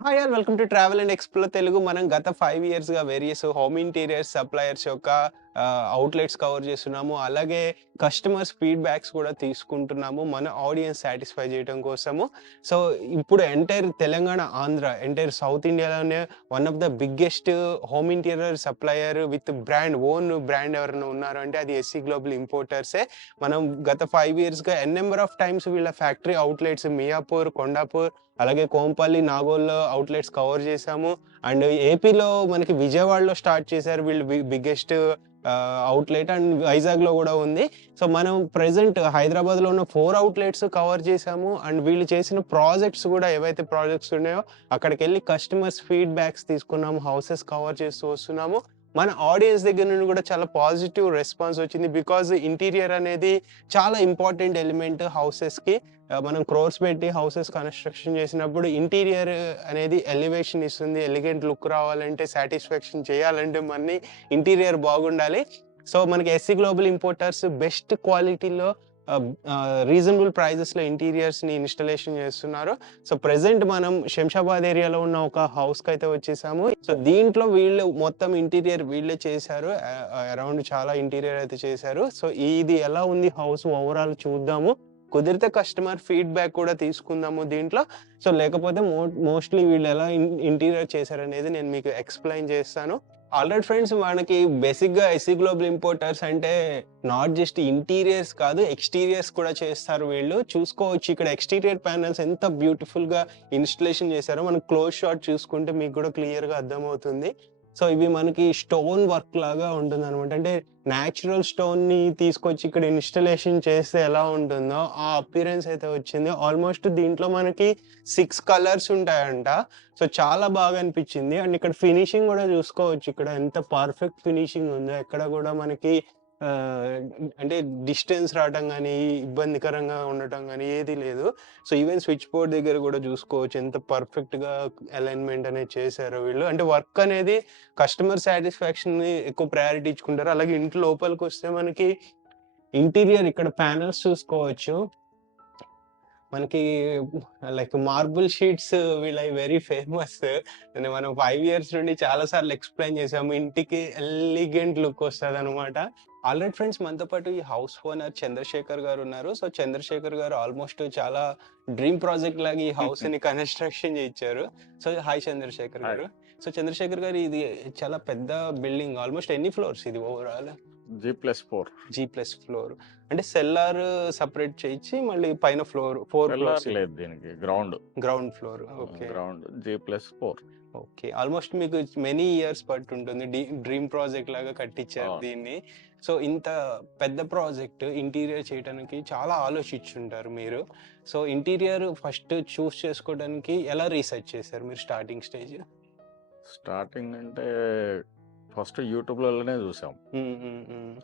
Hi all welcome to travel and explore Telugu. మనం గత 5 ఇయర్స్‌గా వేరియస్ హోమ్ ఇంటీరియర్స్ సప్లయర్స్ యొక్క అవుట్‌లెట్స్ కవర్ చేస్తున్నాము. అలాగే కస్టమర్స్ ఫీడ్‌బ్యాక్స్ కూడా తీసుకుంటున్నాము. మన ఆడియన్స్ సాటిస్ఫై చేయడం కోసము. సో, ఇప్పుడు entire Telangana, Andhra, entire south ఇండియాలోనే one of the biggest home interior supplier with brand, own brand ఎవరైనా ఉన్నారు అంటే అది ఎస్సీ గ్లోబల్ ఇంపోర్టర్సే. మనం గత 5 ఇయర్స్‌గా నెంబర్ ఆఫ్ టైమ్స్ వీళ్ళ ఫ్యాక్టరీ అవుట్‌లెట్స్ మియాపూర్, కొండాపూర్, అలాగే కోంపల్లి, నాగోల్‌లో అవుట్‌లెట్స్ కవర్ చేశాము. అండ్ ఏపీలో మనకి విజయవాడలో స్టార్ట్ చేశారు వీళ్ళు బిగ్గెస్ట్ అవుట్‌లెట్, అండ్ వైజాగ్‌లో గూడా ఉంది. సో, మనం ప్రెజెంట్ హైదరాబాద్‌లో ఉన్న 4 అవుట్‌లెట్స్ కవర్ చేశాము. అండ్ వీళ్ళు చేసిన ప్రాజెక్ట్స్ గూడా ఏవైతే ప్రాజెక్ట్స్ ఉన్నాయో అక్కడికెళ్ళి కస్టమర్స్ ఫీడ్‌బ్యాక్స్ తీసుకున్నాము. హౌసెస్ కవర్ చేస్తూ వస్తున్నాము. మన ఆడియన్స్ దగ్గర నుండి గూడా చాలా పాజిటివ్ రెస్పాన్స్ వచ్చింది. బికాజ్ ఇంటీరియర్ అనేది చాలా ఇంపార్టెంట్ ఎలిమెంట్ హౌసెస్‌కి. మనం క్రోర్స్ పెట్టి హౌసెస్ కన్‌స్ట్రక్షన్ చేసినప్పుడు ఇంటీరియర్ అనేది ఎలివేషన్ ఇస్తుంది. ఎలిగెంట్ లుక్ రావాలంటే, సాటిస్ఫాక్షన్ చేయాలంటే మనని ఇంటీరియర్ బాగుండాలి. సో, మనకి ఎస్సీ గ్లోబల్ ఇంపోర్టర్స్ బెస్ట్ క్వాలిటీలో రీజనబుల్ ప్రైజెస్‌లో ఇంటీరియర్స్‌ని ఇన్‌స్టాలేషన్ చేస్తున్నారు. సో, ప్రెజెంట్ మనం శంషాబాద్ ఏరియాలో ఉన్న ఒక హౌస్‌కైతే వచ్చేసాము. సో, దీంట్లో వీళ్ళు మొత్తం ఇంటీరియర్ వీళ్ళే చేశారు. అరౌండ్ చాలా ఇంటీరియర్ అయితే చేశారు. సో, ఇది ఎలా ఉంది హౌస్ ఓవరాల్ చూద్దాము. కుదిరితే కస్టమర్ ఫీడ్‌బ్యాక్ కూడా తీసుకుందాము దీంట్లో. సో, లేకపోతే మోస్ట్‌లీ వీళ్ళు ఎలా ఇంటీరియర్ చేశారనేది నేను మీకు ఎక్స్‌ప్లెయిన్ చేస్తాను. ఆల్రైట్ ఫ్రెండ్స్, మనకి బేసిక్‌గా ఎస్సీ గ్లోబల్ ఇంపోర్టర్స్ అంటే నాట్ జస్ట్ ఇంటీరియర్స్ కాదు, ఎక్స్‌టీరియర్స్ కూడా చేస్తారు వీళ్ళు. చూసుకోవచ్చు ఇక్కడ ఎక్స్‌టీరియర్ ప్యానెల్స్ ఎంత బ్యూటిఫుల్‌గా ఇన్‌స్టలేషన్ చేశారో. మనం క్లోజ్ షాట్ చూసుకుంటే మీకు కూడా క్లియర్‌గా అర్థమవుతుంది. సో, ఇవి మనకి స్టోన్ వర్క్ లాగా ఉంటుందనమాట. అంటే నేచురల్ స్టోన్‌ని తీసుకొచ్చి ఇక్కడ ఇన్‌స్టలేషన్ చేస్తే ఎలా ఉంటుందో ఆ అపియరెన్స్ అయితే వచ్చింది. ఆల్మోస్ట్ దీంట్లో మనకి 6 కలర్స్ ఉంటాయంట. సో, చాలా బాగా అనిపిచ్చింది. అండ్ ఇక్కడ ఫినిషింగ్ గూడా జూసుకోవచ్చు. ఇక్కడ ఎంత పర్ఫెక్ట్ ఫినిషింగ్ ఉందో. ఎక్కడ గూడా మనకి ఆహ్, అంటే డిస్టెన్స్ రావటం గానీ, ఇబ్బందికరంగా ఉండటం గానీ ఏది లేదు. సో, ఈవెన్ స్విచ్ బోర్డ్ దగ్గర గూడా జూసుకోవచ్చు. ఎంత పర్ఫెక్ట్‌గా అలైన్‌మెంట్ అనేది చేశారో వీళ్ళు. అంటే వర్క్ అనేది కస్టమర్ సాటిస్ఫాక్షన్‌ని ఎక్కువ ప్రయారిటీ ఇచ్చుకుంటారు. అలాగే ఇంటి లోపలికొస్తే మనకి ఇంటీరియర్ ఇక్కడ ప్యానెల్స్ చూసుకోవచ్చు. మనకి లైక్ మార్బుల్ షీట్స్ వీళ్ళయి వెరీ ఫేమస్. మనం 5 ఇయర్స్ నుండి చాలా సార్లు ఎక్స్‌ప్లెయిన్ చేసాము. ఇంటికి ఎలిగెంట్ లుక్ వస్తదనమాట. ఆల్రైట్ ఫ్రెండ్స్, మనతో పాటు ఈ హౌస్ ఓనర్ చంద్రశేఖర్ గారున్నారు. సో, చంద్రశేఖర్ గారు ఆల్మోస్ట్ చాలా డ్రీమ్ ప్రాజెక్ట్ లాగా ఈ హౌస్‌ని కన్‌స్ట్రక్షన్ చేయించారు. So, hi Chandrashekhar hi. Garu. So, Chandrasekhar garu, ఇది చాలా పెద్ద బిల్డింగ్. ఆల్మోస్ట్ ఎన్ని ఫ్లోర్స్ ఇది overall? G+4. G plus floor. అంటే సెల్లార్ సెపరేట్ చేయించి మళ్ళీ పైన ఫ్లోర్ 4 సెల్లార్ ఫ్లోర్స్. లేదు దీనికి. Ground. Ground floor. Okay. Ground G+4. Okay. Almost మీకు మెనీ ఇయర్స్ పట్టుంటుంది. డ్రీమ్ ప్రాజెక్ట్ లాగా కట్టించారు అవును. దీన్ని. సో, ఇంత పెద్ద ప్రాజెక్ట్ ఇంటీరియర్ చేయటానికి చాలా ఆలోచించుంటారు మీరు. సో, ఇంటీరియర్ ఫస్ట్ చూస్ చేసుకోవడానికి ఎలా రీసెర్చ్ చేశారు మీరు స్టార్టింగ్ స్టేజ్? స్టార్టింగ్ అంటే ఫస్ట్ యూట్యూబ్‌లలోనే చూసాం. హ్మ్. హ్మ్. హ్మ్.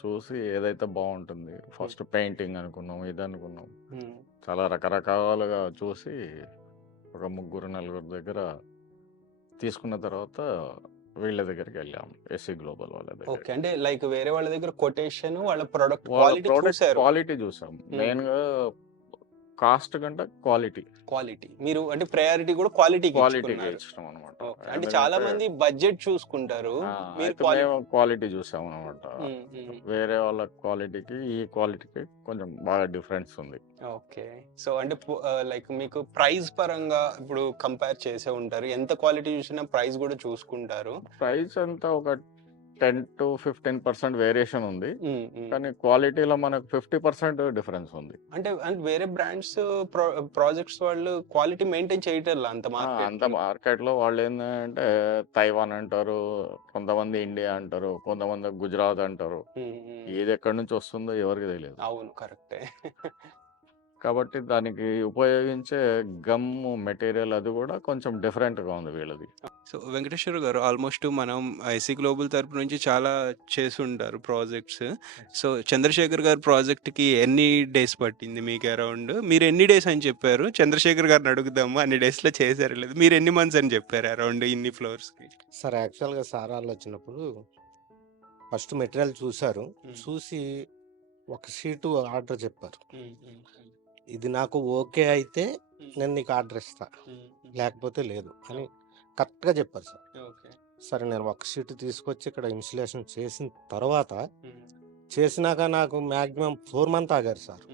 చూసి ఏదైతే బావుంటుంది. హ్మ్. ఫస్ట్ పెయింటింగ్ అనుకున్నాం. ఇదనుకున్నాం. హ్మ్. చాలా రకరకాలుగా చూసి ఒక ముగ్గురు, నలుగురు దగ్గర తీసుకున్న తర్వాత వీళ్ళ దగ్గరికెళ్ళాం. ఎస్సీ గ్లోబల్ వాళ్ళ ఓకే. దగ్గరికి. అంటే లైక్ వేరే వాళ్ళ దగ్గర కొటేషన్, వాళ్ళ ప్రొడక్ట్ వాళ్ళ క్వాలిటీ ప్రొడక్ట్ చూసారు. క్వాలిటీ చూసాం. హ్మ్. మెయిన్‌గా కాస్ట్ కంటే క్వాలిటీ. క్వాలిటీ. మీరు అంటే ప్రయారిటీ గూడా క్వాలిటీకి క్వాలిటీకే ఇచ్చుకున్నారు. ఇచ్చినాం అనమాట. ఓకే. అంటే చాలా ఎందుకంటే మంది బడ్జెట్ చూసుకుంటారు. ఆ! మీరు అయితే మేము క్వాలిటీ. క్వాలిటీ చూసామనమాట. హ్మ్. హ్మ్. వేరే వాళ్ళ క్వాలిటీకి, ఈ క్వాలిటీకి కొంచెం బాగా డిఫరెన్స్ ఉంది. ఓకే. సో, అంటే లైక్ మీకు ప్రైస్ పరంగా ఇప్పుడు కంపేర్ చేసే ఉంటారు. ఎంత క్వాలిటీ చూసినా ప్రైస్ గూడా చూసుకుంటారు. ప్రైస్ అంతా ఒక 10-15% వేరియేషన్ ఉంది. హ్మ్. హ్మ్. కానీ క్వాలిటీలో మనకు 50% డిఫరెన్స్ ఉంది. అంటే వేరే బ్రాండ్స్ ప్రొ ప్రాజెక్ట్స్ వాళ్ళు క్వాలిటీ మెయింటైన్ చేయటంలా అంత అంత మార్కెట్‌లో. మార్కెట్‌లో వాళ్ళేందంటే తైవాన్ అంటారు, కొంతమంది ఇండియా అంటారు, కొంతమంది గుజరాత్ అంటారు. హ్మ్. హ్మ్. ఏదెక్కడి నుంచి వస్తుందో ఎవరికీ తెలీదు. అవును. కరెక్టే. కాబట్టి దానికి ఉపయోగించే గమ్ము మెటీరియల్ అది గూడా కొంచెం డిఫరెంట్‌గా ఉంది వీళ్ళది. సో, వెంకటేశ్వర గారు, ఆల్మోస్ట్ మనం ఐసీ గ్లోబల్ తరపు నుంచి చాలా చేసుంటారు ప్రాజెక్ట్స్. సో, చంద్రశేఖర్ గారి ప్రాజెక్ట్‌కి ఎన్ని డేస్ పట్టింది మీకు అరౌండ్? మీరు ఎన్ని డేస్ అని చెప్పారు? చంద్రశేఖర్ గారిని అడుగుదాము అన్ని డేస్‌లో చేసారో లేదో. మీరు ఎన్ని మంత్స్ అని చెప్పారు అరౌండ్ ఇన్ని ఫ్లోర్స్‌కి? సార్ యాక్చువల్‌గా సార్ ఆళ్ళొచ్చినప్పుడు ఫస్ట్ మెటీరియల్ చూసారు. హ్మ్. చూసి ఒక షీటు ఆర్డర్ చెప్పారు. హ్మ్. హ్మ్. హ్మ్. ఇది నాకు ఓకే అయితే నేను నీకు ఆర్డర్ ఇస్తా, లేకపోతే లేదు అని కరెక్ట్గా చెప్పారు సార్. ఓకే. సరే నేను ఒక షీట్ తీసుకొచ్చి ఇక్కడ ఇన్స్టలేషన్ చేసిన తర్వాత చేసినాక నాకు మ్యాక్సిమం 4 మంత్ ఆగారు సార్.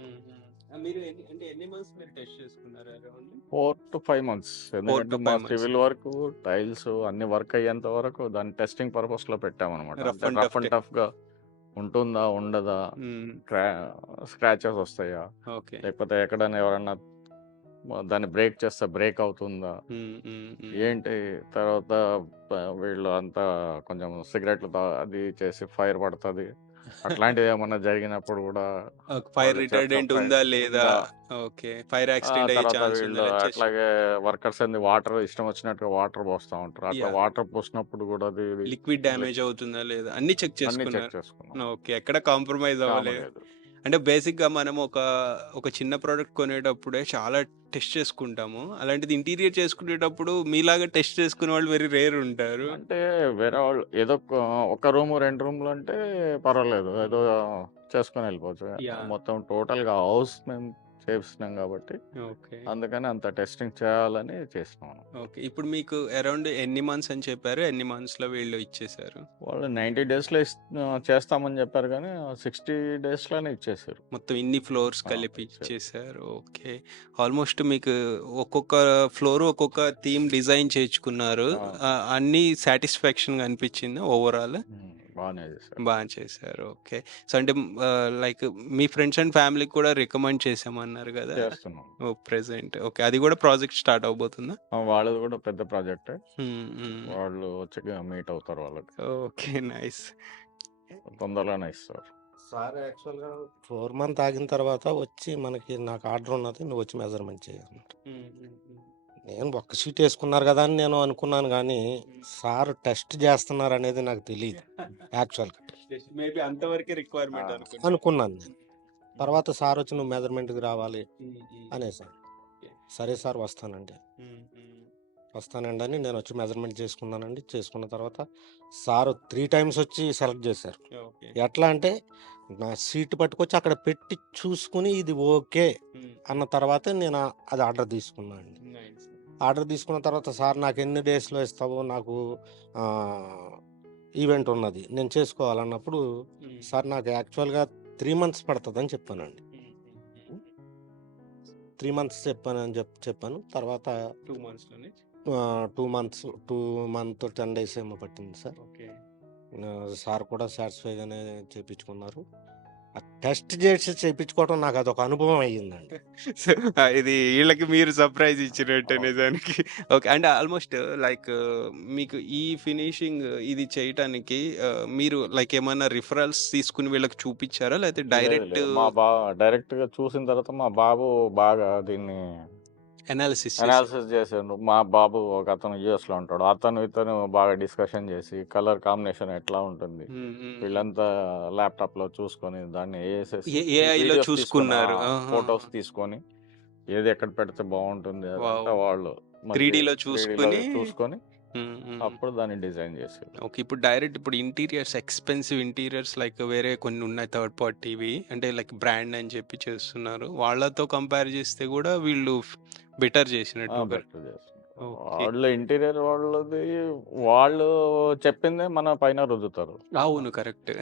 మీరు అంటే ఎన్ని మంత్స్ మీరు టెస్ట్ చేసుకున్నారు అరౌండ్? 4 to 5 months. 4 ఎందుకంటే to మా 5 months. సివిల్ వర్క్, టైల్స్ అన్ని వర్క్ అయ్యేంత వరకు దాన్ని టెస్టింగ్ పర్పస్ లో పెట్టామన్నమాట. రఫ్ అంటే అండ్ రఫ్ అండ్ టఫ్ గా ఉంటుందా, ఉండదా, స్క్రాచెస్ వస్తాయా, ఓకే. లేకపోతే ఎక్కడైనా ఎవరన్నా దాన్ని బ్రేక్ చేస్తే బ్రేక్ అవుతుందా, ఏంటి తర్వాత వీళ్ళు అంతా కొంచెం సిగరెట్లు అది చేసి ఫైర్ పడుతుంది, అట్లాంటివి ఏమన్నా జరిగినప్పుడు కూడా ఫైర్ వాళ్ళు రిటార్డెంట్ fire ఉందా లేదా, ఉందా, ఓకే, ఫైర్ యాక్సిడెంట్ అయ్యే తర్వాత ఛాన్స్ వీళ్ళు ఉందా చెక్. అట్లాగే వర్కర్స్ అన్ని వాటర్ ఇష్టం వచ్చినట్టుగా వాటర్ పోస్తూ ఉంటారు. అట్లా Yeah. వాటర్ పోసినప్పుడు కూడా అది లిక్విడ్ డ్యామేజ్ అవుతుందా లేదా అన్ని చెక్ అన్ని చెక్ చేసుకున్నారు. చేసుకున్నాం. ఓకే, ఎక్కడ కాంప్రమైజ్ అవ్వలేదు. కామలేదు. అంటే బేసిక్గా మనం ఒక చిన్న ప్రోడక్ట్ కొనేటప్పుడే చాలా టెస్ట్ చేసుకుంటాము. అలాంటిది ఇంటీరియర్ చేసుకునేటప్పుడు మీలాగా టెస్ట్ చేసుకునే వాళ్ళు వెరీ రేర్ ఉంటారు. అంటే వేరే వాళ్ళు ఏదో ఒక రూమ్ 2 రూమ్లు అంటే పర్వాలేదు, ఏదో చేసుకొని వెళ్ళిపోవచ్చు. Yeah. మొత్తం టోటల్గా హౌస్ మేము చేపిస్తున్నాం కాబట్టి ఓకే. అందుకని అంత టెస్టింగ్ చేయాలని చేసినాం. ఓకే, ఇప్పుడు మీకు అరౌండ్ ఎన్ని మంత్స్ అని చెప్పారు, ఎన్ని months లో వీళ్ళు ఇచ్చేసారు? వాళ్ళు 90 డేస్లో చేస్తామని చెప్పారు కానీ 60 డేస్లోనే ఇచ్చేసారు. మొత్తం ఇన్ని ఫ్లోర్స్ కలిపి ఇచ్చేసారు. ఓకే, ఆల్మోస్ట్ మీకు ఒక్కొక్క ఫ్లోర్ ఒక్కొక్క థీమ్ డిజైన్ చేయించుకున్నారు. అన్ని సాటిస్ఫాక్షన్గా అనిపించింది ఓవరాల్? బాగా చేశారు. ఓకే, సో అంటే లైక్ మీ ఫ్రెండ్స్ అండ్ ఫ్యామిలీకి కూడా రికమెండ్ చేసామన్నారు కదా ప్రెసెంట్. ఓకే, అది కూడా ప్రాజెక్ట్ స్టార్ట్ అవబోతుందా? వాళ్ళది కూడా పెద్ద ప్రాజెక్ట్, వాళ్ళు వచ్చి మీట్ అవుతారు వాళ్ళకి. ఓకే, నైస్, తొందరలోనే ఇస్తారు సార్. యాక్చువల్గా 4 మంత్ ఆగిన తర్వాత వచ్చి మనకి నాకు ఆర్డర్ ఉన్నది, నువ్వు వచ్చి మెజర్మెంట్ చేయాలన్నమాట. నేను ఒక్క షీట్ వేసుకున్నారు కదా అని నేను అనుకున్నాను, కానీ సార్ టెస్ట్ చేస్తున్నారు అనేది నాకు తెలియదు యాక్చువల్గా. మేబీ అంతవరకే రిక్వైర్మెంట్ అనుకున్నాను నేను. తర్వాత సార్ వచ్చి నువ్వు మెజర్మెంట్కి రావాలి అనేసారు. సరే సార్ వస్తానండి అని నేను వచ్చి మెజర్మెంట్ చేసుకున్నానండి. చేసుకున్న తర్వాత సార్ 3 times వచ్చి సెలెక్ట్ చేశారు. ఎట్లా అంటే నా సీట్ పట్టుకొచ్చి అక్కడ పెట్టి చూసుకుని ఇది ఓకే అన్న తర్వాతే నేను అది ఆర్డర్ తీసుకున్నాను అండి. ఆర్డర్ తీసుకున్న తర్వాత సార్ నాకు ఎన్ని డేస్లో ఇస్తావో, నాకు ఈవెంట్ ఉన్నది నేను చేసుకోవాలన్నప్పుడు సార్ నాకు యాక్చువల్గా 3 months పడుతుందని చెప్పానండి. 3 months చెప్పాను. తర్వాత 2 monthsలోనే 2 months 10 days ఏమో పట్టింది సార్. సార్ కూడా సాటిస్ఫైగానే చేయించుకున్నారు. ఆ టెస్ట్ చేసి చేయించుకోవడం నాకు అదొక అనుభవం అయ్యిందండి. ఇది వీళ్ళకి మీరు సర్ప్రైజ్ ఇచ్చినట్టు నిజానికి. ఓకే, అండ్ ఆల్మోస్ట్ లైక్ మీకు ఈ ఫినిషింగ్ ఇది చేయటానికి మీరు లైక్ ఏమైనా రిఫరల్స్ తీసుకుని వీళ్ళకి చూపించారా, లేకపోతే డైరెక్ట్? మా డైరెక్ట్గా చూసిన తర్వాత మా బాబు బాగా దీన్ని అనాలిసిస్ చేసాడు. మా బాబు ఒక అతను US లో ఉంటాడు, ఇతను బాగా డిస్కషన్ చేసి కలర్ కాంబినేషన్ ఎట్లా ఉంటుంది వీళ్ళంతా ల్యాప్టాప్ లో చూసుకొని దాన్ని ఏఐలో చూసుకున్నారు, ఫొటోస్ తీసుకొని ఏది ఎక్కడ పెడితే బాగుంటుంది అదంతా వాళ్ళు 3D లో చూసుకొని అప్పుడు దాన్ని డిజైన్ చేసారు. ఓకే, ఇప్పుడు ఇంటీరియర్స్ ఎక్స్పెన్సివ్ ఇంటీరియర్స్ లైక్ వేరే కొన్ని ఉన్నాయి థర్డ్ పార్టీవి, అంటే లైక్ బ్రాండ్ అని చెప్పి చేస్తున్నారు. వాళ్ళతో కంపేర్ చేస్తే కూడా వీళ్ళు బెటర్ చేసినట్టు. వాళ్ళు ఇంటీరియర్ వాళ్ళది వాళ్ళు చెప్పిందే మన పైన రుద్దుతారు. అవును, కరెక్ట్.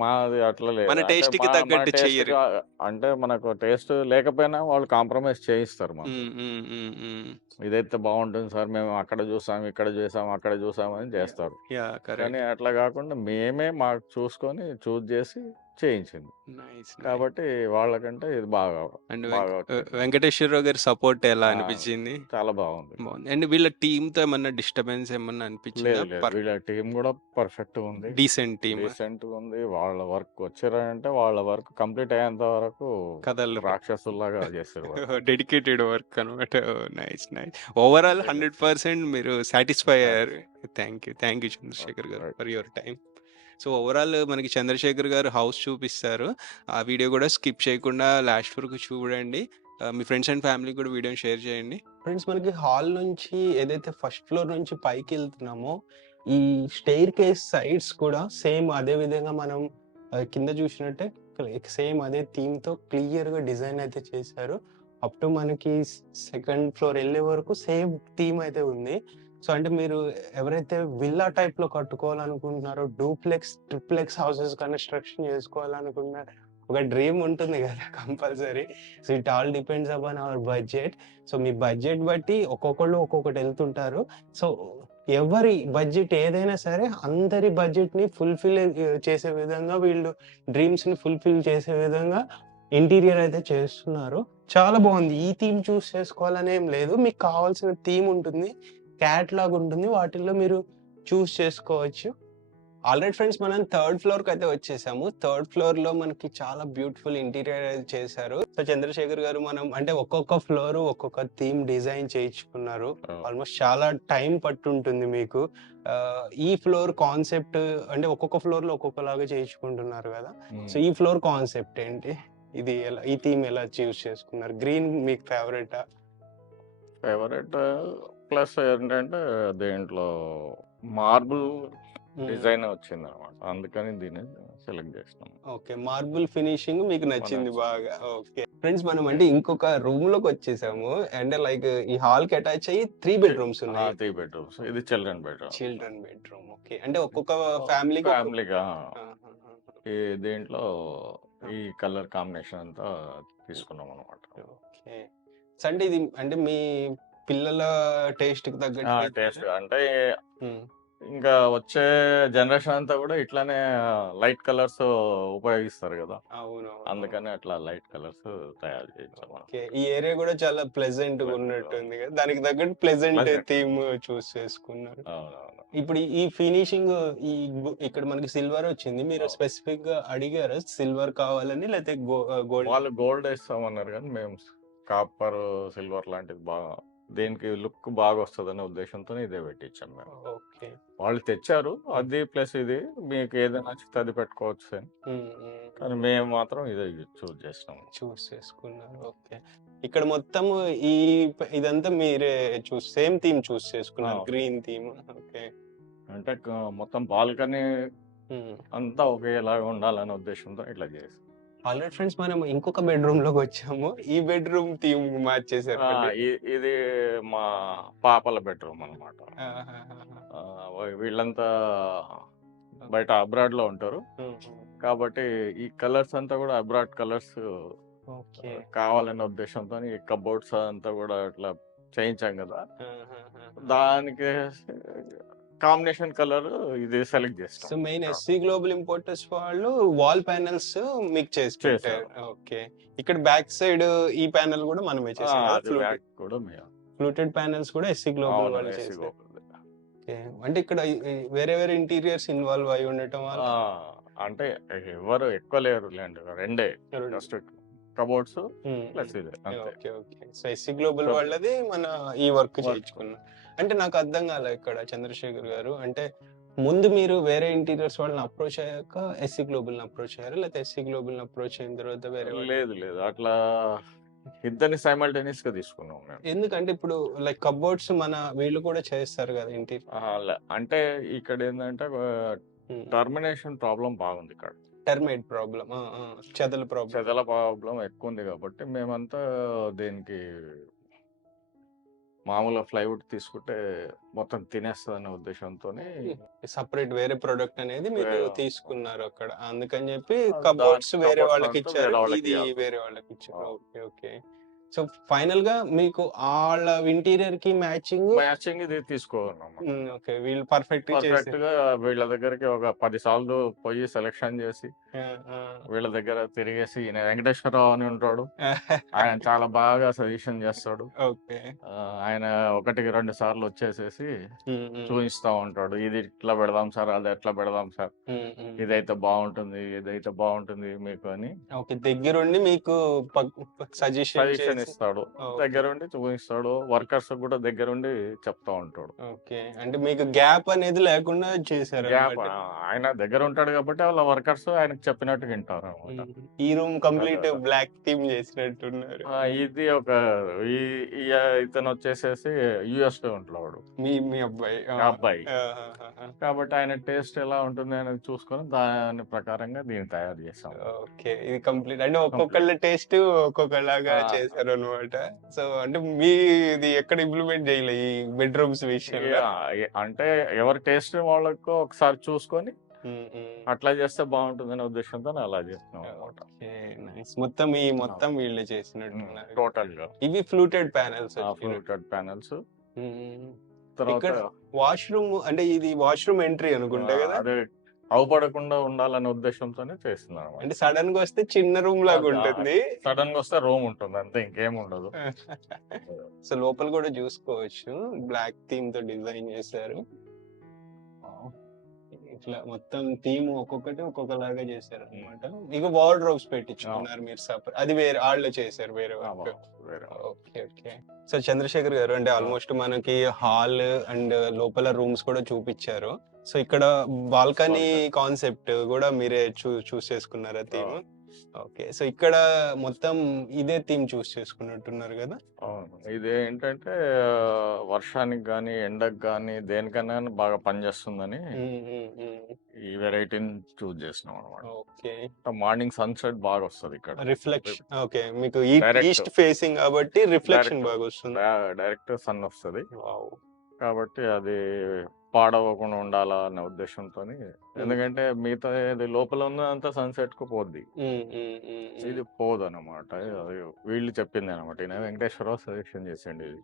మాది అట్లా లేదు, మన టేస్ట్ కి తగ్గట్టు చెయ్యరు. అంటే మనకు టేస్ట్ లేకపోయినా వాళ్ళు కాంప్రమైజ్ చేయిస్తారు. ఇదైతే బాగుంటుంది సార్, మేము అక్కడ చూసాం, ఇక్కడ చూసాం, అక్కడ చూసామని చేస్తారు. కానీ అట్లా కాకుండా మేమే మాకు చూసుకొని చూస్ చేసి చేయించింది కాబట్టి వాళ్ళకంటే ఇది బాగా. అండ్ వెంకటేశ్వరరావు గారి సపోర్ట్ ఎలా అనిపించింది? చాలా బాగుంది. అండ్ వీళ్ళ టీమ్ తో ఏమన్నా డిస్టర్బెన్స్ ఏమన్నా అనిపించింది? వీళ్ళ టీం కూడా పర్ఫెక్ట్ ఉంది, డీసెంట్ ఉంది. వాళ్ళ వర్క్ వచ్చారంటే వాళ్ళ వర్క్ కంప్లీట్ అయ్యేంత వరకు కథలు రాక్షసుల్లాగా చేస్తారు. డెడికేటెడ్ వర్క్ అనమాట. నైస్. ఓవరాల్ 100% మీరు సాటిస్ఫై అయ్యారు. థ్యాంక్ యూ చంద్రశేఖర్ గారు for your time. So overall మనకి చంద్రశేఖర్ గారు హౌస్ చూపిస్తారు. ఆ వీడియో కూడా స్కిప్ చేయకుండా లాస్ట్ వరకు చూడండి. మీ ఫ్రెండ్స్ అండ్ ఫ్యామిలీ కూడా వీడియోని షేర్ చేయండి. ఫ్రెండ్స్, మనకి హాల్ నుంచి ఏదైతే ఫస్ట్ ఫ్లోర్ నుంచి పైకి వెళ్తున్నామో ఈ స్టెయిర్ కేస్ సైడ్స్ కూడా సేమ్ అదే విధంగా మనం కింద చూసినట్టే సేమ్ అదే థీమ్తో క్లియర్గా డిజైన్ అయితే చేశారు. అప్ టు మనకి సెకండ్ ఫ్లోర్ వెళ్ళే వరకు సేమ్ థీమ్ అయితే ఉంది. సో అంటే మీరు ఎవరైతే విల్లా టైప్ లో కట్టుకోవాలనుకుంటున్నారో, డూప్లెక్స్ ట్రిప్లెక్స్ హౌసెస్ కన్స్ట్రక్షన్ చేసుకోవాలనుకుంటున్నారు, ఒక డ్రీమ్ ఉంటుంది కదా compulsory. So it all depends upon our budget. So me budget బట్టి ఒక్కొక్కళ్ళు ఒక్కొక్కటి వెళ్తుంటారు. సో ఎవరి బడ్జెట్ ఏదైనా సరే అందరి బడ్జెట్ ని ఫుల్ఫిల్ చేసే విధంగా, వీళ్ళు డ్రీమ్స్ ని ఫుల్ఫిల్ చేసే విధంగా ఇంటీరియర్ అయితే చేస్తున్నారు. చాలా బాగుంది. ఈ థీమ్ చూస్ చేసుకోవాలని ఏం లేదు, మీకు కావాల్సిన థీమ్ ఉంటుంది, క్యాట్లాగ్ ఉంటుంది, వాటిల్లో మీరు చూస్ చేసుకోవచ్చు. ఆల్రెడీ ఫ్రెండ్స్ మనం థర్డ్ ఫ్లోర్ కి అయితే వచ్చేసాము. థర్డ్ ఫ్లోర్ లో మనకి చాలా బ్యూటిఫుల్ ఇంటీరియర్ అయితే చేశారు. సో చంద్రశేఖర్ గారు, మనం అంటే ఒక్కొక్క ఫ్లోర్ ఒక్కొక్క థీమ్ డిజైన్ చేయించుకున్నారు. ఆల్మోస్ట్ చాలా టైం పట్టుంటుంది మీకు. ఈ ఫ్లోర్ కాన్సెప్ట్ అంటే ఒక్కొక్క ఫ్లోర్ లో ఒక్కొక్కలాగా చేయించుకుంటున్నారు కదా. సో ఈ ఫ్లోర్ కాన్సెప్ట్ ఏంటి, ఇది ఎలా, ఈ థీమ్ ఎలా చూస్ చేసుకున్నారు? గ్రీన్ మీకు ఫేవరెట్? ప్లస్ ఏంటంటే దీంట్లో మార్బుల్ డిజైన్ వచ్చింది అనమాట, అందుకని దీన్ని సెలెక్ట్ చేసినాం. ఓకే, మార్బుల్ ఫినిషింగ్ మీకు నచ్చింది బాగా. ఓకే ఫ్రెండ్స్, మనం అంటే ఇంకొక రూమ్ లోకి వచ్చేసాము. అంటే లైక్ ఈ హాల్ కి అటాచ్ అయ్యి 3 బెడ్రూమ్స్ ఉన్నాయి. 3 బెడ్రూమ్స్, ఇది children bedroom. Children bedroom. Okay, అంటే ఒక్కొక్క ఫ్యామిలీగా ఈ దీంట్లో ఈ కలర్ కాంబినేషన్ అంతా తీసుకున్నాం అనమాట. ఓకే, అంటే ఇది అంటే మీ పిల్లల టేస్ట్ కి తగ్గట్టు టేస్ట్ అంటే ఇంకా వచ్చే జనరేషన్ అంతా కూడా ఇట్లానే లైట్ కలర్స్ ఉపయోగిస్తారు కదా, అందుకని అట్లా లైట్ కలర్స్ తయారు చేయించాము. ఈ ఏరియా కూడా చాలా ప్లెజెంట్ గా ఉన్నట్టుంది కదా, దానికి తగ్గట్టు ప్లెజెంట్ థీమ్ చూస్ చేసుకున్నారు. ఇప్పుడు ఈ ఫినిషింగ్ ఇక్కడ మనకి సిల్వర్ వచ్చింది, మీరు స్పెసిఫిక్ గా అడిగారు సిల్వర్ కావాలని, లేకపోతే గోల్డ్? వాళ్ళు గోల్డ్ వేస్తామన్నారు కానీ మేము కాపర్ సిల్వర్ లాంటిది బాగా దేనికి లుక్ బాగా వస్తుందనే ఉద్దేశంతో ఇదే పెట్టించాం మేము. ఓకే, వాళ్ళు తెచ్చారు అది, ప్లస్ ఇది మీకు ఏదైనా నచ్చితే అది పెట్టుకోవచ్చు అని, కానీ మేము మాత్రం ఇదే చూస్ చేసుకున్నారు. ఓకే, ఇక్కడ మొత్తం ఇదంతా మీరే సేమ్ థీమ్ చూస్ చేసుకున్నారు, గ్రీన్ థీమ్. ఓకే, అంటే మొత్తం బాల్కనీ అంతా ఒకేలాగా ఉండాలనే ఉద్దేశంతో ఇట్లా చేసి. ఆల్రెడీ ఫ్రెండ్స్ మనం ఇంకొక బెడ్రూమ్ లోకి వచ్చాము. ఈ బెడ్రూమ్ థీమ్ మార్చేసారు. ఇది మా పాపల బెడ్రూమ్ అన్నమాట. వీళ్ళంతా బయట అబ్రాడ్ లో ఉంటారు కాబట్టి ఈ కలర్స్ అంతా కూడా అబ్రాడ్ కలర్స్ కావాలనే ఉద్దేశంతో ఈ కబోర్డ్స్ అంతా కూడా అట్లా చేయించాం కదా, దానికి కాంబినేషన్ కలర్ ఇది సెలెక్ట్ చేస్తాం. So main SC global importers వాళ్ళు వాల్ ప్యానెల్స్ మీకు చేసి పెట్టారు. ఓకే, ఇక్కడ బ్యాక్ సైడ్ ఈ ప్యానెల్ కూడా మనమే చేసాం. ఫ్లూటెడ్ ప్యానెల్స్ కూడా ఎస్సీ గ్లోబల్ వాళ్ళు చేశారు. అంటే ఇక్కడ వేరే వేరే ఇంటీరియర్స్ ఇన్వాల్వ్ అయి ఉండటం వల్ల అంటే ఎవరు ఎక్కువ లేరు లేండి, రెండే కబోర్డ్స్ ప్లస్ ఇది. Okay okay, so SC global వాళ్ళది మన ఈ వర్క్ చేయించుకున్నాం. అంటే నాకు అర్థం కాలే ఇక్కడ చంద్రశేఖర్ గారు, అంటే ముందు మీరు వేరే ఇంటీరియర్స్ వాళ్ళని అప్రోచ్ అయ్యాక ఎస్సీ గ్లోబల్ ని అప్రోచ్ అయ్యారు, లేకపోతే ఎస్సీ గ్లోబల్ ని అప్రోచ్ అయిన తర్వాత వేరే? లేదు అట్లా ఇద్దరిని సైమల్టేనియస్ గా తీసుకున్నాం. ఎందుకంటే ఇప్పుడు లైక్ కబోర్డ్స్ మన వీళ్ళు కూడా చేస్తారు కదా ఇంటీరియర్. అంటే ఇక్కడ ఏంటంటే టర్మినేషన్ ప్రాబ్లం బాగుంది ఇక్కడ, టర్మైట్ ప్రాబ్లం, చెదల ప్రాబ్లం ఎక్కువ ఉంది కాబట్టి మేమంతా దేనికి మామూలుగా ప్లైవుడ్ తీసుకుంటే మొత్తం తినేస్తుంది అనే ఉద్దేశంతో సపరేట్ వేరే ప్రొడక్ట్ అనేది మీరు తీసుకున్నారు అక్కడ, అందుకని చెప్పి కబోర్డ్స్ వేరే వాళ్ళకి ఇచ్చారు, ఇది వేరే వాళ్ళకి ఇచ్చారు. ఓకే ఓకే, సో ఫైనల్ గా మీకు వాళ్ళ ఇంటీరియర్ కి మ్యాచింగ్ ఇది తీసుకోవాలి. ఓకే, వీళ్ళు పర్ఫెక్ట్ గా వీళ్ళ దగ్గరికి ఒక 10 సార్లు పోయి సెలెక్షన్ చేసి వీళ్ళ దగ్గర తిరిగేసి, ఈయన వెంకటేశ్వరరావు అని ఉంటాడు, ఆయన చాలా బాగా సజెషన్ చేస్తాడు. ఓకే, ఆయన 1-2 సార్లు వచ్చేసేసి చూపిస్తా ఉంటాడు, ఇది ఇట్లా పెడదాం సార్, అది ఎట్లా పెడదాం సార్, ఇదైతే బాగుంటుంది మీకు అని దగ్గరుండి మీకు సజెషన్ ఇస్తాడు, దగ్గరుండి చూపిస్తాడు. వర్కర్స్ కూడా దగ్గరుండి చెప్తా ఉంటాడు. ఓకే, అంటే మీకు గ్యాప్ అనేది లేకుండా చేశారు. ఆయన దగ్గర ఉంటాడు కాబట్టి వాళ్ళ వర్కర్స్ ఆయనకు చెప్పినట్టు వింటారు అనమాట. ఈ రూమ్ కంప్లీట్ బ్లాక్ థీమ్ చేసినట్టున్నారు. ఇది ఒక ఇతను వచ్చేసేసి యుఎస్ లో ఉంటాడు, మీ అబ్బాయి కాబట్టి ఆయన టేస్ట్ ఎలా ఉంటుంది అనేది చూసుకొని దాని ప్రకారంగా దీన్ని తయారు చేస్తాం. ఓకే, ఇది కంప్లీట్ అంటే ఒక్కొక్కళ్ళ టేస్ట్ ఒక్కొక్కలాగా చేశారు. అనమాట. సో అంటే మీది ఎక్కడ ఇంప్లిమెంట్ చేయలే ఈ బెడ్రూమ్స్ విషయంలో? అంటే ఎవరి టేస్ట్ వాళ్ళకు ఒకసారి చూసుకొని హ్మ్. హ్మ్. అట్లా చేస్తే బాగుంటుందనే ఉద్దేశంతో అలా చేస్తున్నాం అనమాట. ఓకే. నైస్. మొత్తం వీళ్ళే చేసినట్టున్నారు. టోటల్ గా ఇవి ఫ్లూటెడ్ ప్యానెల్స్ ఫ్లూటెడ్ ప్యానల్స్. ఇక్కడ తర్వాత వాష్‌రూమ్ అంటే ఇది వాష్‌రూమ్ ఎంట్రీ అనుకుంటా గదా! అదే అవపడకుండా ఉండాలనే ఉద్దేశంతోనే చేస్తున్నాం అనమాట. అంటే సడెన్‌గా వస్తే చిన్న రూమ్ లాగా ఉంటుంది. సడన్ గా వస్తే రూమ్ ఉంటుంది అంతే, ఇంకేం ఉండదు. సో లోపల కూడా చూసుకోవచ్చు. బ్లాక్ థీమ్ తో డిజైన్ చేశారు. ఇట్లా మొత్తం థీమ్ ఒక్కొక్కటి ఒక్కొక్కలాగా చేశారు అనమాట. ఇక వార్డ్రోబ్స్ పెట్టించుకున్నారు మీరు సపరేట్. అది వేరే వాళ్ళే చేశారు వేరే work. Okay okay. So Chandrasekhar garu అంటే ఆల్మోస్ట్ మనకి హాల్ అండ్ లోపల రూమ్స్ కూడా చూపించారు. సో ఇక్కడ బాల్కనీ కాన్సెప్ట్ కూడా మీరే చూస్ చేసుకున్నారా థీమ్? ఓకే. సో ఇక్కడ మొత్తం ఇదే థీమ్ చూస్ చేసుకున్నట్టున్నారు కదా? అవును. ఇది ఏంటంటే వర్షానికి గానీ, ఎండకు గానీ, దేనికైనా గానీ బాగా పనిచేస్తుందని ఈ వెరైటీని చూజ్ చేసినాం అనమాట. ఓకే. మార్నింగ్ సన్సెట్ బాగా వస్తుంది ఇక్కడ. Reflection okay. మీకు Direct. ఈస్ట్ ఫేసింగ్ కాబట్టి రిఫ్లెక్షన్ Direct. బాగా వస్తుంది. డైరెక్ట్ సన్ వస్తుంది వావ్. కాబట్టి అది పాడవకుండా ఉండాలా అనే ఉద్దేశంతో. ఎందుకంటే మిగతా ఇది లోపల ఉన్నదంతా సన్సెట్ కు పోద్ది, ఇది పోదు అనమాట. అది వీళ్ళు చెప్పింది అనమాట. ఈయన వెంకటేశ్వరరావు సజెషన్ చేసిండు ఇది.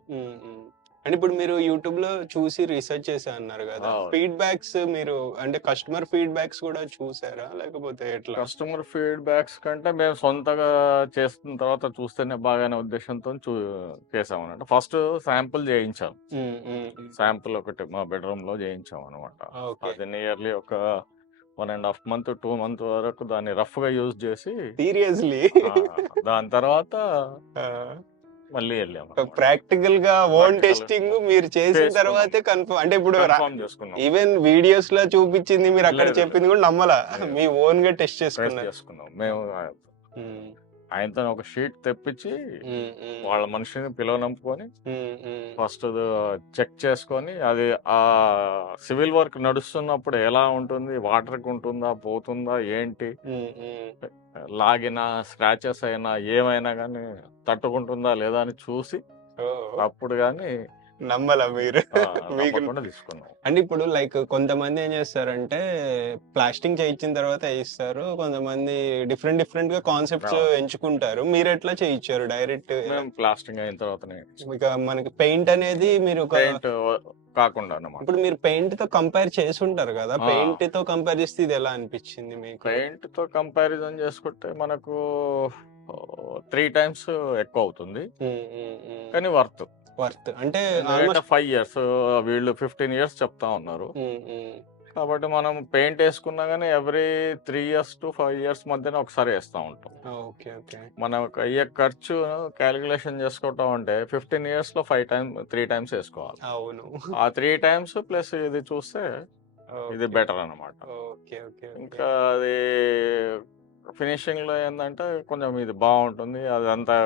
అంటే ఇప్పుడు మీరు యూట్యూబ్ లో చూసి రీసెర్చ్ చేసా అన్నారు కదా, అవును. ఫీడ్బ్యాక్స్ మీరు అంటే కస్టమర్ ఫీడ్బ్యాక్స్ కూడా చూసారా లేకపోతే ఎట్లా? కస్టమర్ ఫీడ్బ్యాక్స్ కంటే మేము సొంతగా చేస్తున్న తర్వాత చూస్తేనే బాగానే ఉద్దేశంతో చేసాం అనమాట. ఫస్ట్ శాంపుల్ చేయించాం. శాంపుల్ ఒకటి మా బెడ్రూమ్ లో చేయించాం అనమాట. ఓకే. అది నియర్లీ ఒక 1.5 month 2 months వరకు దాన్ని రఫ్ గా యూజ్ చేసి సీరియస్లీ దాని తర్వాత మళ్ళీ వెళ్ళాము. ప్రాక్టికల్ గా ఓన్ Practical. టెస్టింగ్ మీరు చేసిన చేసుకున్నాం. తర్వాతే కన్ఫర్మ్. అంటే ఇప్పుడు కన్ఫర్మ్ చేసుకున్నాం. ఈవెన్ వీడియోస్ లో చూపించింది మీరు అక్కడ లేదు. చెప్పింది కూడా నమ్మలా, లేదు. మీ ఓన్ గా టెస్ట్ టెస్ట్ చేసుకున్నారు. చేసుకున్నాం మేము. ఆయనతో ఒక షీట్ తెప్పించి వాళ్ళ మనిషిని పిలవనంపుకొని ఫస్ట్ చెక్ చేసుకొని, అది ఆ సివిల్ వర్క్ నడుస్తున్నప్పుడు ఎలా ఉంటుంది, వాటర్కి ఉంటుందా పోతుందా ఏంటి, లాగిన స్క్రాచెస్ అయినా ఏమైనా కానీ తట్టుకుంటుందా లేదా అని చూసి అప్పుడు కానీ నమ్మలా మీరు? మీకు తప్పకుండా తీసుకున్నాం. అంటే ఇప్పుడు లైక్ కొంతమంది ఏం చేస్తారంటే ప్లాస్టింగ్ చేయించిన తర్వాత వేయిస్తారు, కొంతమంది డిఫరెంట్ గా కాన్సెప్ట్స్ ఎంచుకుంటారు. మీరు ఎట్లా చేయించారు డైరెక్ట్? మేము ప్లాస్టింగ్ అయిన తర్వాతనే ఇక మనకి పెయింట్ అనేది మీరు పెయింట్ కాకుండా అన్నమాట. ఇప్పుడు మీరు పెయింట్ తో కంపేర్ చేసి ఉంటారు కదా, పెయింట్ తో కంపేర్ చేస్తే ఇది ఎలా అనిపించింది మీకు? పెయింట్ తో కంపారిజన్ చేసుకుంటే మనకు 3 times ఎక్కువ అవుతుంది, కానీ వర్త్ అంటే 5 years, వీళ్ళు 15 years చెప్తా ఉన్నారు. కాబట్టి మనం పెయింట్ వేసుకున్నా కానీ ఎవ్రీ 3 years to 5 years మధ్యన ఒకసారి వేస్తూ ఉంటాం. Okay okay. మనకు అయ్యే ఖర్చు క్యాలిక్యులేషన్ చేసుకోవటం అంటే 15 years లో 3 times వేసుకోవాలి. అవును. ఆ 3 times ప్లస్ ఇది చూస్తే ఇది బెటర్ అన్నమాట. Okay okay. ఇంకా అది ఫినిషింగ్ లో ఏంటంటే కొంచెం ఇది బాగుంటుంది, అదంతా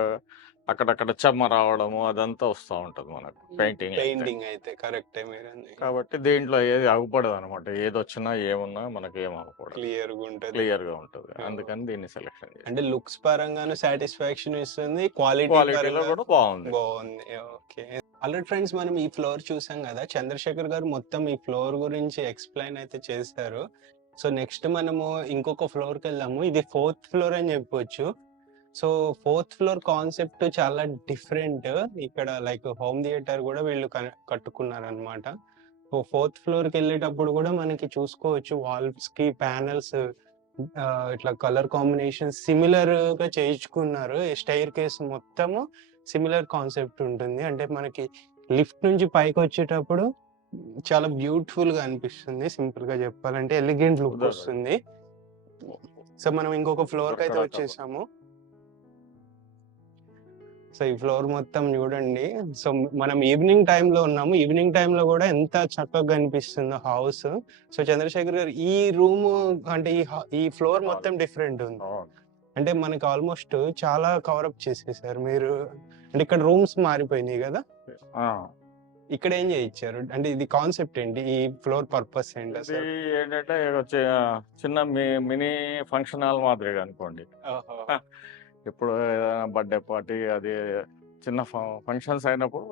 అక్కడక్కడ చెమ్మ రావడము అదంతా వస్తూ ఉంటది మనకు పెయింటింగ్ అయితే. కరెక్టే మీరు. కాబట్టి దీంట్లో ఏది అగుపడదు అనమాట, ఏది వచ్చినా ఏమున్నా మనకి ఏం అవ్వకూడదు, క్లియర్ గా ఉంటది. అందుకని దీన్ని సెలెక్షన్ చేయాలి. అంటే లుక్స్ పరంగాను సాటిస్ఫాక్షన్ ఇస్తుంది, క్వాలిటీలో కూడా బాగుంది. ఓకే. ఆల్రెడీ ఫ్రెండ్స్ మనం ఈ ఫ్లోర్ చూసాం కదా, చంద్రశేఖర్ గారు మొత్తం ఈ ఫ్లోర్ గురించి ఎక్స్ప్లెయిన్ అయితే చేశారు. సో నెక్స్ట్ మనము ఇంకొక ఫ్లోర్ కి వెళ్దాము. ఇది 4th ఫ్లోర్ అని చెప్పొచ్చు. సో 4th ఫ్లోర్ కాన్సెప్ట్ చాలా డిఫరెంట్. ఇక్కడ లైక్ హోమ్ థియేటర్ కూడా వీళ్ళు కట్టుకున్నారు అనమాట. 4th ఫ్లోర్ కి వెళ్ళేటప్పుడు కూడా మనకి చూసుకోవచ్చు వాల్స్ కి ప్యానల్స్ ఇట్లా కలర్ కాంబినేషన్ సిమిలర్ గా చేయించుకున్నారు. స్టైర్ కేస్ మొత్తము సిమిలర్ కాన్సెప్ట్ ఉంటుంది. అంటే మనకి లిఫ్ట్ నుంచి పైకి వచ్చేటప్పుడు చాలా బ్యూటిఫుల్ గా అనిపిస్తుంది. సింపుల్ గా చెప్పాలంటే ఎలిగెంట్ లుక్ వస్తుంది. సో మనం ఇంకొక ఫ్లోర్ కి అయితే వచ్చేసాము. సో ఈ ఫ్లోర్ మొత్తం చూడండి. సో మనం ఈవినింగ్ టైంలో ఉన్నాము. ఈవినింగ్ టైంలో కూడా ఎంత చక్కగా కనిపిస్తుందో హౌస్. సో చంద్రశేఖర్ గారు ఈ రూమ్ అంటే ఈ ఫ్లోర్ మొత్తం డిఫరెంట్ ఉంది. అంటే మనకి ఆల్మోస్ట్ చాలా కవరప్ చేసేసారు మీరు. అంటే ఇక్కడ రూమ్స్ మారిపోయినాయి కదా, ఇక్కడ ఏం చేయించారు? అంటే ఇది కాన్సెప్ట్ ఏంటి, ఈ ఫ్లోర్ పర్పస్ ఏంటి అసలు? ఏంటంటే చిన్న మినీ ఫంక్షన్ హాల్ మాదిరిగా అనుకోండి. ఇప్పుడు ఏదైనా బర్త్డే పార్టీ అది చిన్న ఫంక్షన్స్ అయినప్పుడు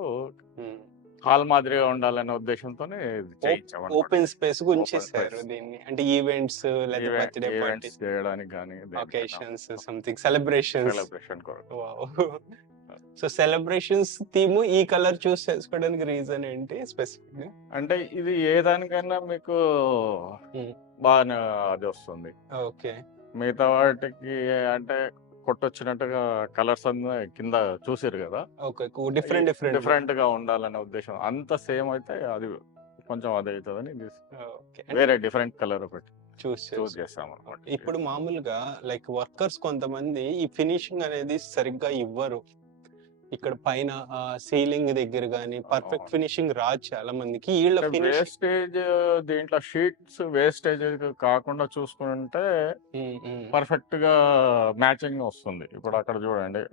హాల్ మాదిరిగా ఉండాలనే ఉద్దేశంతోనే ఇది చేయించామన్నమాట. ఓపెన్ స్పేస్ ఓపెన్ ఉంచేస్తారు స్పేస్ దీన్ని. అంటే ఈవెంట్స్ లేదా బర్త్‌డే పార్టీ, ఈవెంట్స్ చేయడానికి కానీ అకేషన్స్, సంథింగ్ సెలబ్రేషన్స్. సెలబ్రేషన్ కొరకు. వావ్! సో సెలబ్రేషన్స్ థీమ్ ఈ కలర్ చూస్ చేసుకోవడానికి రీజన్ ఏంటి స్పెసిఫిక్‌గా? అంటే ఇది ఏ దానికైనా మీకు హ్మ్. బాగానే అది వస్తుంది. ఓకే. మిగతా వాటికి అంటే కొట్టొచ్చినట్టుగా కలర్స్ అన్నీ కింద చూసిర్రు కదా, ఓకే. డిఫరెంట్ డిఫరెంట్ గా ఉండాలనే ఉద్దేశం. అంత సేమ్ అయితే అది కొంచెం అది అవుతుందని ఓకే. వేరే డిఫరెంట్ కలర్ ఒకటి చూస్ చూస్ చేస్తాం అనమాట. ఇప్పుడు మామూలుగా లైక్ వర్కర్స్ కొంతమంది ఈ ఫినిషింగ్ అనేది సరిగ్గా ఇవ్వరు. ఇక్కడ పైన సీలింగ్ దగ్గర గాని పర్ఫెక్ట్ అవును. ఫినిషింగ్ రాదు చాలా మందికి. ఈళ్ళ ఫినిష్ వేస్టేజ్ దీంట్లో షీట్స్ వేస్టేజ్ కాకుండా చూసుకుంటే పర్ఫెక్ట్ గా మ్యాచింగ్ వస్తుంది. ఇప్పుడు అక్కడ చూడండి,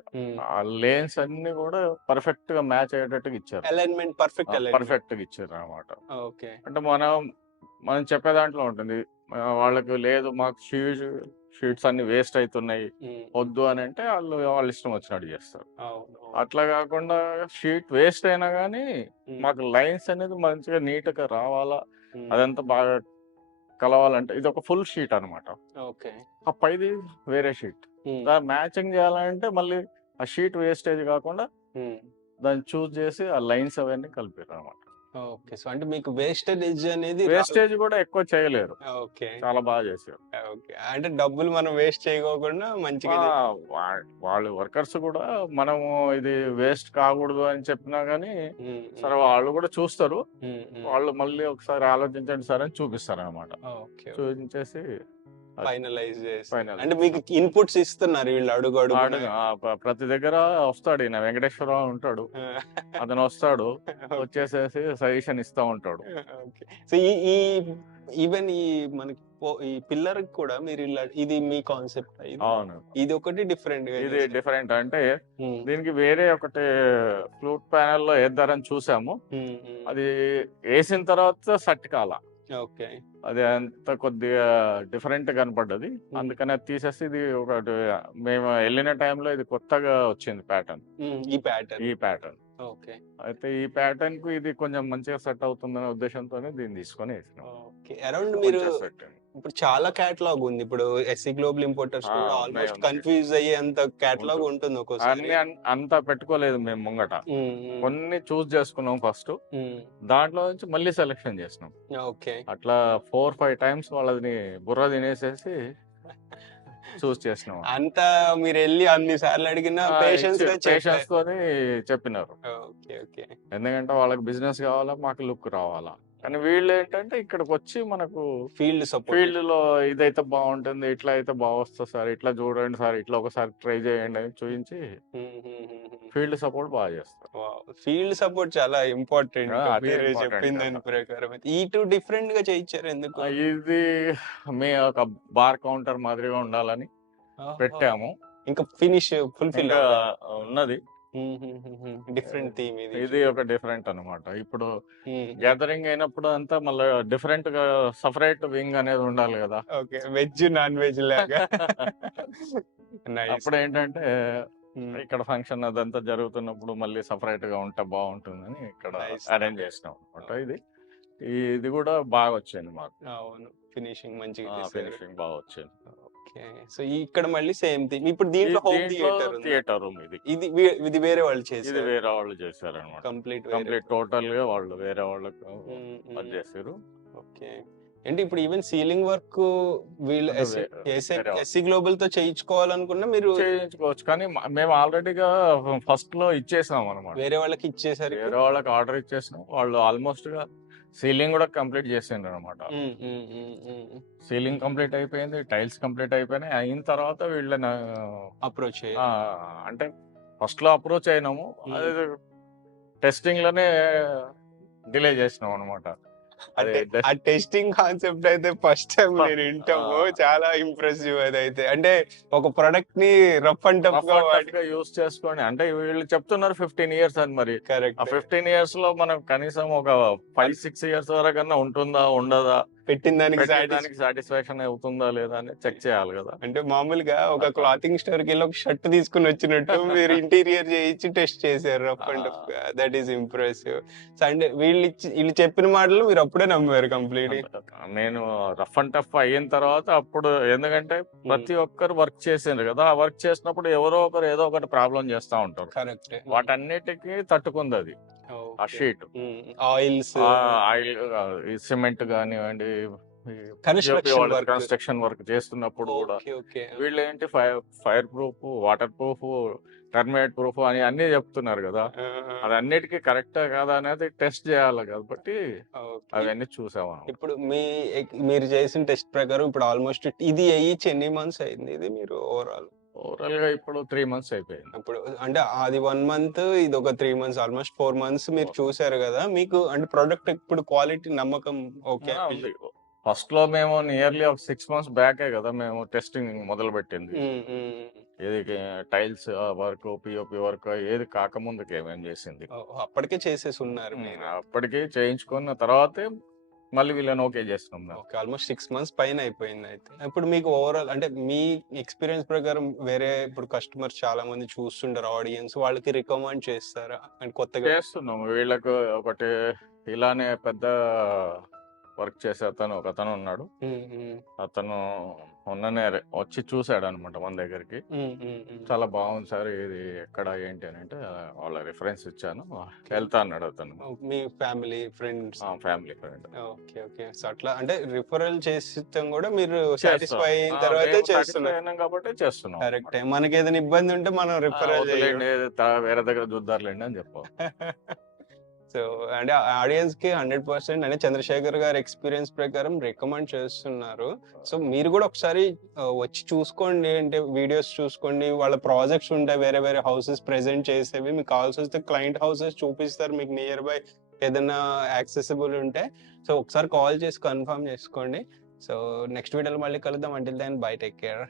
ఆ లేన్స్ అన్ని కూడా పర్ఫెక్ట్ గా మ్యాచ్ అయ్యేటట్టుగా ఇచ్చారు. అలైన్మెంట్ పర్ఫెక్ట్ పర్ఫెక్ట్ గా ఇచ్చారు అనమాట. ఓకే. అంటే మనం చెప్పే దాంట్లో ఉంటుంది, వాళ్ళకి లేదు మాకు షీట్స్ అన్ని వేస్ట్ అవుతున్నాయి వద్దు అని అంటే వాళ్ళ ఇష్టం వచ్చినట్టు చేస్తారు. అట్లా కాకుండా షీట్ వేస్ట్ అయినా కానీ మాకు లైన్స్ అనేది మంచిగా నీట్ గా రావాలా, అదంతా బాగా కలవాలంటే ఇది ఒక ఫుల్ షీట్ అనమాట. ఓకే. ఆ పైది వేరే షీట్, దాన్ని మ్యాచింగ్ చేయాలంటే మళ్ళీ ఆ షీట్ వేస్టేజ్ కాకుండా దాన్ని చూస్ చేసి ఆ లైన్స్ అవన్నీ కలిపారు అనమాట. ఓకే. సో అంటే మీకు వేస్టేజ్ అనేది వేస్టేజ్ కూడా ఎక్కువ చేయలేరు, ఓకే. చాలా బాగా చేశారు. ఓకే. అంటే డబ్బులు మనం వేస్ట్ చేయకోకుండా మంచిగా వాళ్ళు వర్కర్స్ కూడా మనము ఇది వేస్ట్ కాకూడదు అని చెప్పినా గానీ సరే వాళ్ళు కూడా చూస్తారు, వాళ్ళు మళ్ళీ ఒకసారి ఆలోచించండి సార్ అని చూపిస్తారు అనమాట. ఓకే. చూపించేసి ఫైనలైజ్ చేసి ఫైనల్ అంటే మీకు ఇన్పుట్స్ ఇస్తున్నారు వీళ్ళు అడుగు ప్రతి దగ్గర వస్తాడు. ఈయన వెంకటేశ్వరరావు ఉంటాడు, అతను వస్తాడు, వచ్చేసేసి సజెషన్ ఇస్తా ఉంటాడు. ఓకే. సో ఈ ఈవెన్ ఈ మనకి ఈ పిల్లర్ కూడా మీరు ఇలా ఇది మీ కాన్సెప్ట్? అవును, ఇది ఒకటి డిఫరెంట్ గా ఇది డిఫరెంట్. అంటే దీనికి వేరే ఒకటి ఫ్లూట్ ప్యానెల్ లో వేద్దారని చూసాము, అది వేసిన తర్వాత సట్ కాల. ఓకే. అది అంత కొద్దిగా డిఫరెంట్ కనపడ్డది, అందుకని అది తీసేసి ఇది ఒకటి మేము వెళ్ళిన టైంలో ఇది కొత్తగా వచ్చింది ప్యాటర్న్, ఈ ప్యాటర్న్. ఓకే. అయితే ఈ ప్యాటర్న్ కు ఇది కొంచెం మంచిగా సెట్ అవుతుందనే ఉద్దేశంతోనే దీన్ని తీసుకొని వేసినాం. ఓకే. అరౌండ్ మీరు ఇప్పుడు చాలా కేటలాగ్ ఉంది. ఇప్పుడు ఎస్సీ గ్లోబల్ ఇంపోర్టర్స్ కూడా ఆల్మోస్ట్ కన్ఫ్యూజ్ అయ్యేంత కేటలాగ్ ఉంటుంది ఒక్కోసారి. అంతా పెట్టుకోలేదు మేము ముంగట, కొన్ని చూస్ చేసుకున్నాం ఫస్ట్, దాంట్లో నుంచి మళ్ళీ సెలెక్షన్ చేసినాం. ఓకే. అట్లా 4-5 టైమ్స్ వాళ్ళని బుర్ర తినేసేసి చూస్ చేసినాం. అంతా మీరు వెళ్ళి అన్ని సార్లు అడిగినా పేషెన్స్ తోని చెప్పినారు. ఓకే. ఓకే. ఎందుకంటే వాళ్ళకి బిజినెస్ కావాలా, మాకు లుక్ రావాలా. కానీ వీళ్ళు ఏంటంటే ఇక్కడికి వచ్చి మనకు ఫీల్డ్ లో ఇదైతే బాగుంటుంది, ఇట్లా అయితే బాగా వస్తుంది సార్, ఇట్లా చూడండి సార్, ఇట్లా ఒకసారి ట్రై చేయండి అని చూపించి ఫీల్డ్ సపోర్ట్ బాగా చేస్తారు. ఫీల్డ్ సపోర్ట్ చాలా ఇంపార్టెంట్ చెప్పిన దాని ప్రకారం. ఇటు డిఫరెంట్ గా చేయించారు ఎందుకు? ఇది మీ ఒక బార్ కౌంటర్ మాదిరిగా ఉండాలని పెట్టాము. ఇంకా ఫినిష్ ఫుల్ఫిల్ ఉన్నది, డిఫరెంట్ థీమ్ ఇది ఒక డిఫరెంట్ అనమాట. ఇప్పుడు గ్యాదరింగ్ అయినప్పుడు అంతా మళ్ళీ డిఫరెంట్ గా సపరేట్ వింగ్ అనేది ఉండాలి కదా. ఓకే. వెజ్ నాన్ వెజ్ లాగా. అప్పుడు ఏంటంటే ఇక్కడ ఫంక్షన్ అదంతా జరుగుతున్నప్పుడు మళ్ళీ సపరేట్ గా ఉంటే బాగుంటుందని ఇక్కడ అరేంజ్ చేసినాం అనమాట. ఇది కూడా బాగా వచ్చింది మాకు. అవును, ఫినిషింగ్ మంచిగా, ఫినిషింగ్ బాగా వచ్చింది. సో ఇక్కడ మళ్ళీ సేమ్ థింగ్. ఇప్పుడు దీంట్లో హోమ్ థియేటర్ రూమ్ ఇది వేరే వాళ్ళు చేశారు, ఇది వేరే వాళ్ళు చేశారు అనమాట. కంప్లీట్ టోటల్ గా వాళ్ళు వేరే వాళ్ళకు అది చేశారు. ఓకే. అంటే ఇప్పుడు ఈవెన్ సీలింగ్ వర్క్ వీళ్ళు ఎస్సీ గ్లోబల్ తో చేయించుకోవాలనుకున్నా మీరు చేయించుకోవచ్చు, కానీ మేము ఆల్రెడీగా ఫస్ట్ లో ఇచ్చేసాం అనమాట. వేరే వాళ్ళకి ఇచ్చేసారు, వేరే వాళ్ళకి ఆర్డర్ ఇచ్చేసాం. వాళ్ళు ఆల్మోస్ట్ గా సీలింగ్ కూడా కంప్లీట్ చేసిండ్రు అనమాట. సీలింగ్ కంప్లీట్ అయిపోయింది, టైల్స్ కంప్లీట్ అయిపోయినాయి. అయిన తర్వాత వీళ్ళని అప్రోచ్ అంటే ఫస్ట్ లో అప్రోచ్ అయినాము, అది టెస్టింగ్ లోనే డిలే చేసినాం అనమాట. ఆ టెస్టింగ్ కాన్సెప్ట్ అయితే ఫస్ట్ టైం నేను వింటాము, చాలా ఇంప్రెసివ్. అదైతే అంటే ఒక ప్రొడక్ట్ ని రఫ్ అండ్ టఫ్ గా యూస్ చేసుకొని, అంటే వీళ్ళు చెప్తున్నారు 15 years అని. మరి కరెక్ట్. ఆ 15 years లో మనం కనీసం ఒక 5-6 years వరకన్నా ఉంటుందా ఉండదా పెట్టిన దానికి దానికి సాటిస్ఫాక్షన్ అవుతుందా లేదా అని చెక్ చేయాలి కదా. అంటే మామూలుగా ఒక క్లాతింగ్ స్టోర్ కి వెళ్ళి ఒక షర్ట్ తీసుకుని వచ్చినట్టు మీరు ఇంటీరియర్ చేయించి టెస్ట్ చేశారు. Rough and tough that is impressive. So అంటే వీళ్ళు చెప్పిన మాటలు మీరు అప్పుడే నమ్మారు కంప్లీట్. నేను రఫ్ అండ్ టఫ్ అయిన తర్వాత అప్పుడు, ఎందుకంటే ప్రతి ఒక్కరు వర్క్ చేసారు కదా, ఆ వర్క్ చేసినప్పుడు ఎవరో ఒకరు ఏదో ఒకటి ప్రాబ్లం చేస్తా ఉంటారు. కరెక్ట్. వాటన్నిటికీ తట్టుకుంది అది ఆ షీట్. ఆయిల్స్, ఆయిల్, సిమెంట్ కానివ్వండి, కన్స్ట్రక్షన్ వర్క్ చేస్తున్నప్పుడు కూడా వీళ్ళు ఏంటి fire proof, water proof, termite proof అని అన్ని చెప్తున్నారు కదా, అది అన్నిటికీ కరెక్టా కాదా అనేది టెస్ట్ చేయాలి కాబట్టి అవన్నీ చూసాము. ఇప్పుడు మీరు చేసిన టెస్ట్ ప్రకారం ఇప్పుడు ఆల్మోస్ట్ ఇది అయ్యి ఎన్ని మంత్స్ అయింది ఇది మీరు ఓవరాల్ గా ఇప్పుడు 3 months అయిపోయింది. ఇప్పుడు అంటే అది 1 month, ఇది ఒక 3 months, ఆల్మోస్ట్ 4 months మీరు చూసారు కదా. మీకు అంటే ప్రొడక్ట్ ఇప్పుడు క్వాలిటీ నమ్మకం ఓకే? ఫస్ట్ లో మేము నియర్లీ ఒక 6 months బ్యాకే కదా మేము టెస్టింగ్ మొదలు పెట్టింది. ఏది టైల్స్ వర్క్, పిఓపి వర్క్ ఏది కాకముందుకే మేము చేసింది. అప్పటికే చేసేసి ఉన్నారు మీరు? అప్పటికే చేయించుకున్న తర్వాతే మళ్ళీ వీళ్ళని ఓకే చేస్తున్నాం. ఆల్మోస్ట్ 6 months పైన అయిపోయింది అయితే. ఇప్పుడు మీకు ఓవరాల్ అంటే మీ ఎక్స్పీరియన్స్ ప్రకారం వేరే ఇప్పుడు కస్టమర్స్ చాలా మంది చూస్తుంటారు, ఆడియన్స్, వాళ్ళకి రికమెండ్ చేస్తారా అండ్ కొత్తగా? చేస్తున్నాం. వీళ్ళకు ఒకటి ఇలానే పెద్ద వర్క్ చేసే ఒకతను ఉన్నాడు. అతను మొన్ననే వచ్చి చూసాడు అనమాట మన దగ్గరికి. చాలా బాగుంది సార్, ఇది ఎక్కడ ఏంటి అని అంటే వాళ్ళ రిఫరెన్స్ ఇచ్చాను, వెళ్తా అన్నాడు అతను. మీ family friends? Family friend. Okay okay. So అట్లా అంటే రిఫరల్ చేస్తాం కూడా మీరు సాటిస్ఫై అయిన తర్వాతే చేస్తున్నారు కాబట్టి చేస్తున్నాం. కరెక్ట్. మనకి ఏదైనా ఇబ్బంది ఉంటే మనం రిఫరల్ వేరే దగ్గర చూద్దారులేండి అని చెప్పాం. సో అంటే ఆడియన్స్ కి 100% అంటే చంద్రశేఖర్ గారి ఎక్స్పీరియన్స్ ప్రకారం రికమెండ్ చేస్తున్నారు. సో మీరు కూడా ఒకసారి వచ్చి చూసుకోండి, అంటే వీడియోస్ చూసుకోండి, వాళ్ళ ప్రాజెక్ట్స్ ఉంటాయి, వేరే వేరే హౌసెస్ ప్రెజెంట్ చేసేవి. మీకు కావాల్సి వస్తే క్లయింట్ హౌసెస్ చూపిస్తారు మీకు నియర్ బై ఏదైనా యాక్సెసిబుల్ ఉంటే. సో ఒకసారి కాల్ చేసి కన్ఫర్మ్ చేసుకోండి. సో నెక్స్ట్ వీడియోలో మళ్ళీ కలుద్దాం. Until then bye, take care.